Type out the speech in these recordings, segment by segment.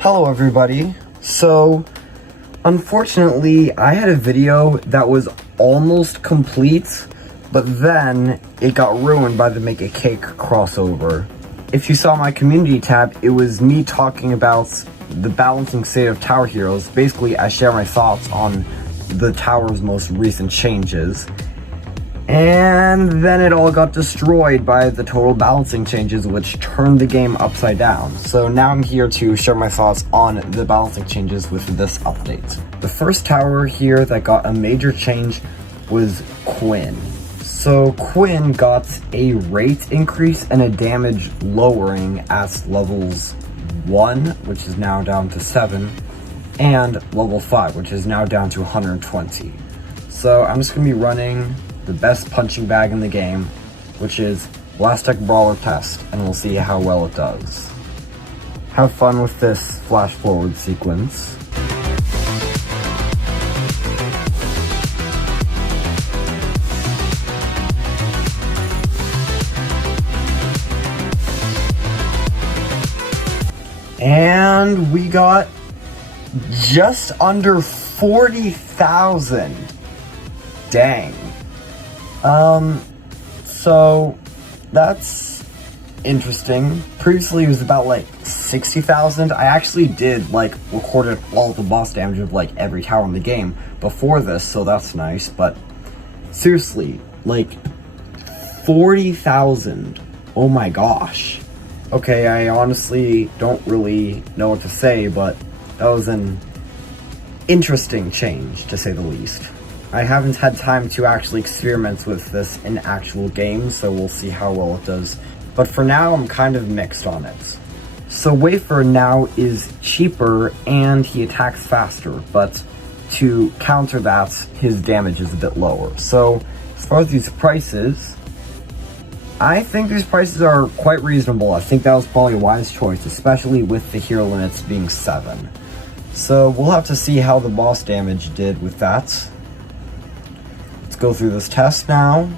Hello everybody. So, unfortunately, I had a video that was almost complete, but then it got ruined by the Make a Cake crossover. If you saw my community tab, it was me talking about the balancing state of Tower Heroes. Basically, I share my thoughts on the tower's most recent changes. And then it all got destroyed by the total balancing changes, which turned the game upside down. So now I'm here to share my thoughts on the balancing changes with this update. The first tower here that got a major change was Quinn. So Quinn got a rate increase and a damage lowering at levels 1, which is now down to 7, and level 5, which is now down to 120. So I'm just going to be running the best punching bag in the game, which is Last Tech Brawler Test, and we'll see how well it does. Have fun with this flash forward sequence. And we got just under 40,000. Dang. So that's interesting. Previously it was about like 60,000. I actually did recorded all the boss damage of every tower in the game before this, so that's nice. But seriously, 40,000. Oh my gosh. Okay, I honestly don't really know what to say, but that was an interesting change, to say the least. I haven't had time to actually experiment with this in actual games, so we'll see how well it does. But for now, I'm kind of mixed on it. So Wafer now is cheaper and he attacks faster, but to counter that, his damage is a bit lower. So as far as these prices, I think these prices are quite reasonable. I think that was probably a wise choice, especially with the hero limits being 7. So we'll have to see how the boss damage did with that. Go through this test now.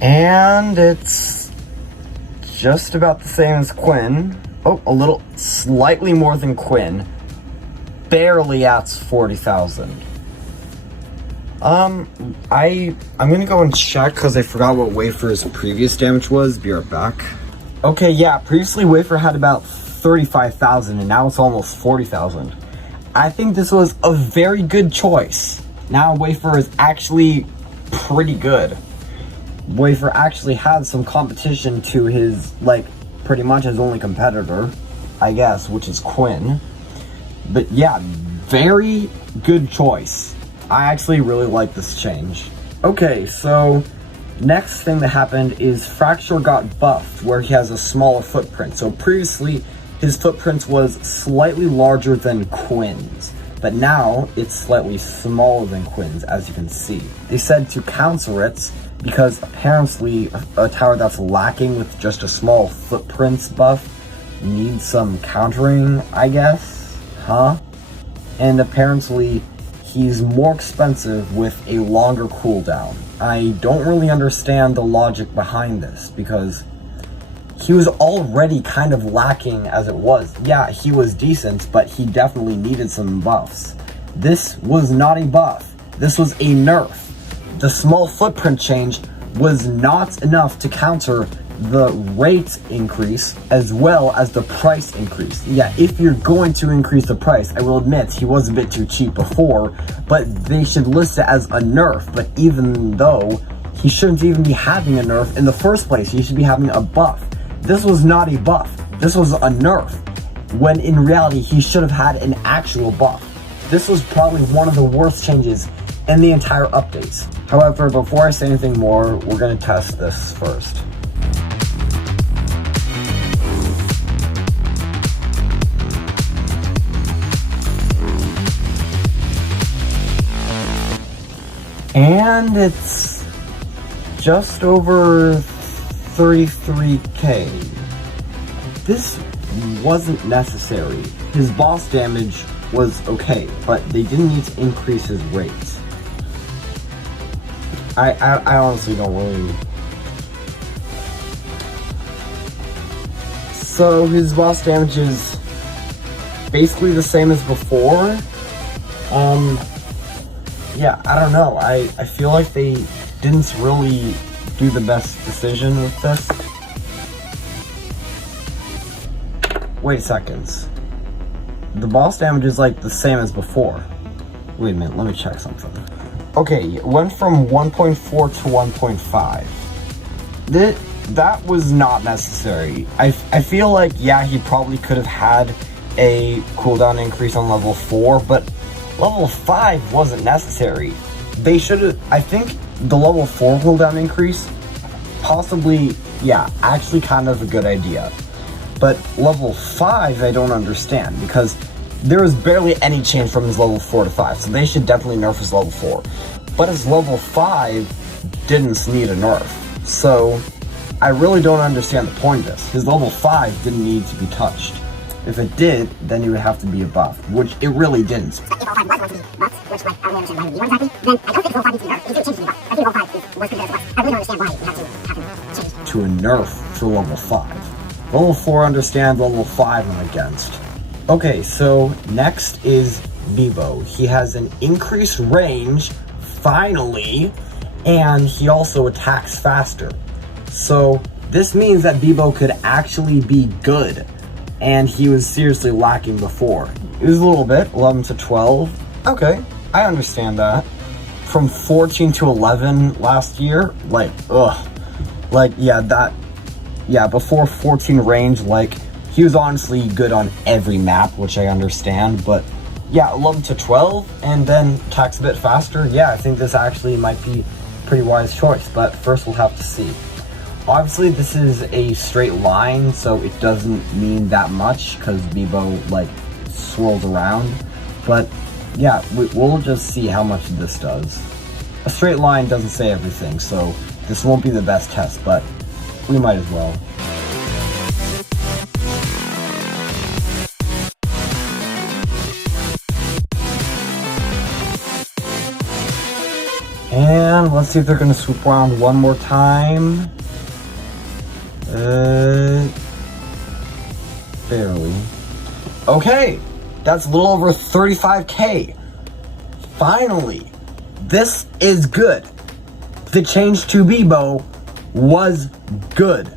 And it's just about the same as Quinn. Oh, a little slightly more than Quinn. Barely at 40,000. I'm gonna go and check because I forgot what Wafer's previous damage was. Be right back. Okay, yeah, previously Wafer had about 35,000 and now it's almost 40,000. I think this was a very good choice. Now Wafer is actually pretty good. Wafer actually had some competition to his, pretty much his only competitor, I guess, which is Quinn. But yeah, very good choice. I actually really like this change. Okay, so next thing that happened is Fracture got buffed, where he has a smaller footprint. So previously, his footprint was slightly larger than Quinn's, but now it's slightly smaller than Quinn's, as you can see. They said to counter it, because apparently a tower that's lacking with just a small footprint buff needs some countering, I guess? Huh? And apparently, he's more expensive with a longer cooldown. I don't really understand the logic behind this, because he was already kind of lacking as it was. Yeah, he was decent, but he definitely needed some buffs. This was not a buff. This was a nerf. The small footprint change was not enough to counter the rate increase as well as the price increase. Yeah, if you're going to increase the price, I will admit he was a bit too cheap before, but they should list it as a nerf. But even though he shouldn't even be having a nerf in the first place, he should be having a buff. This was not a buff. This was a nerf, when in reality he should have had an actual buff. This was probably one of the worst changes in the entire updates. However, before I say anything more, we're going to test this first. And it's just over 33k. This wasn't necessary. His boss damage was okay, but they didn't need to increase his rates. I honestly don't really. So his boss damage is basically the same as before. Yeah, I don't know. I feel like they didn't really do the best decision with this. Wait seconds. The boss damage is like the same as before. Wait a minute, let me check something. Okay, it went from 1.4 to 1.5. That was not necessary. I feel like, yeah, he probably could have had a cooldown increase on level 4, but level 5 wasn't necessary. They should have, I think the level 4 cooldown increase, possibly, yeah, actually kind of a good idea. But level 5, I don't understand, because there was barely any change from his level 4 to 5, so they should definitely nerf his level 4. But his level 5 didn't need a nerf, so I really don't understand the point of this. His level 5 didn't need to be touched. If it did, then he would have to be a buff, which it really didn't. If level 5 was going to be buffed, which like, I don't understand why he would be exactly, then I don't think level 5 needs to be nerfed. It didn't change to be buffed. I think level 5 was pretty good as buff. I really don't understand why we have to change. To a nerf for level 5. Level 4 understand, level 5 I'm against. Okay, so next is Beebo. He has an increased range, finally, and he also attacks faster. So this means that Beebo could actually be good, and he was seriously lacking before. It was a little bit, 11 to 12. Okay, I understand that. From 14 to 11 last year, like, ugh. Like, yeah, before 14 range, like, he was honestly good on every map, which I understand, but yeah, 11 to 12, and then attacks a bit faster. Yeah, I think this actually might be a pretty wise choice, but first we'll have to see. Obviously, this is a straight line, so it doesn't mean that much, because Beebo, like, swirls around, but yeah, we'll just see how much this does. A straight line doesn't say everything, so this won't be the best test, but we might as well. And let's see if they're going to swoop around one more time. Barely. Okay, that's a little over 35k. Finally, this is good. The change to Beebo was good.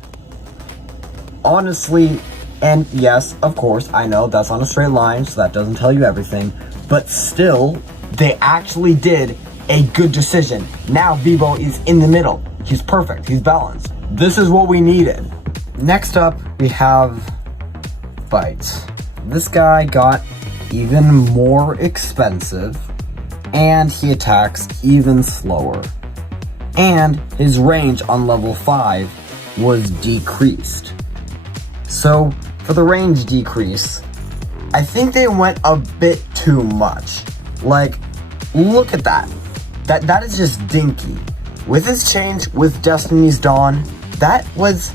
Honestly, and yes, of course, I know that's on a straight line, so that doesn't tell you everything, but still, they actually did a good decision. Now Beebo is in the middle. He's perfect. He's balanced. This is what we needed. Next up, we have Byte. This guy got even more expensive, and he attacks even slower. And his range on level 5 was decreased. So, for the range decrease, I think they went a bit too much. Like, look at that. That is just dinky. With his change with Destiny's Dawn, that was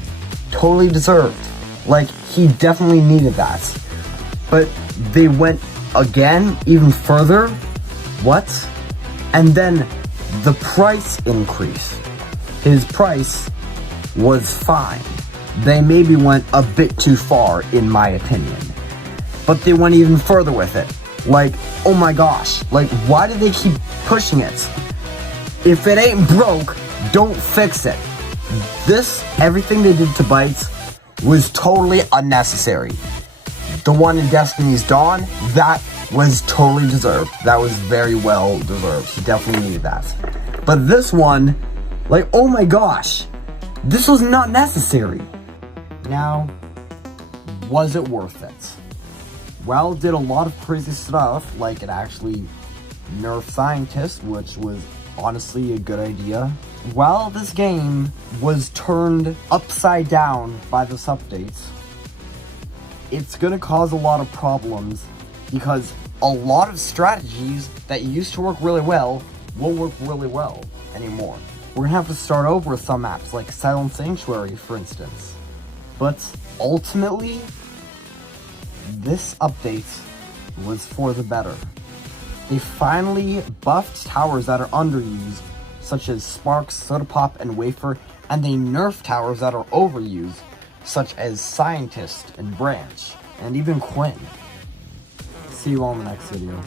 totally deserved. Like, he definitely needed that. But they went again, even further. What? And then the price increase. His price was fine. They maybe went a bit too far, in my opinion. But they went even further with it. Like, oh my gosh. Like, why do they keep pushing it? If it ain't broke, don't fix it. Everything they did to Bytes was totally unnecessary. The one in Destiny's Dawn, that was totally deserved. That was very well deserved. He definitely needed that. But this one, like, oh my gosh, this was not necessary. Now, was it worth it? Well, it did a lot of crazy stuff, like it actually nerfed scientists, which was honestly a good idea. While this game was turned upside down by this update, it's gonna cause a lot of problems because a lot of strategies that used to work really well won't work really well anymore. We're gonna have to start over with some maps, like Silent Sanctuary, for instance. But ultimately, this update was for the better. They finally buffed towers that are underused, such as Sparks, Soda Pop, and Wafer, and they nerfed towers that are overused, such as Scientist and Branch, and even Quinn. See you all in the next video.